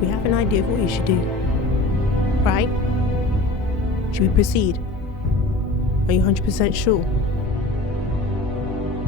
We have an idea of what you should do. Right? Should we proceed? Are you 100% sure?